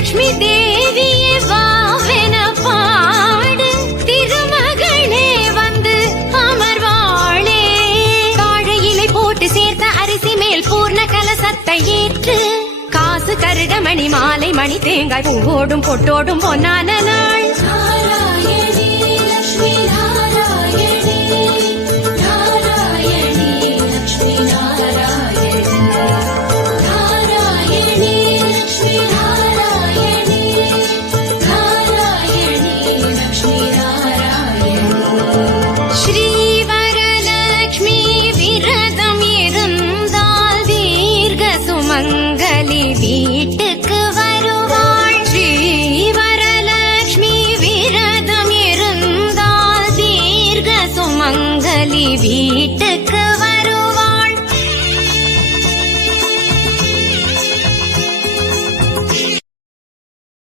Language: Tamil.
லட்சுமி தேவியே வாவென பாடு திருமகளே வந்து அமர்வாளே வாழையிலை போட்டு சேர்த்த அரிசி மேல் பூர்ண கலசத்தை ஏற்று காசு கருடமணி மாலை மணி தேங்காய் பூவோடும் பொட்டோடும் பொன்னான நாள்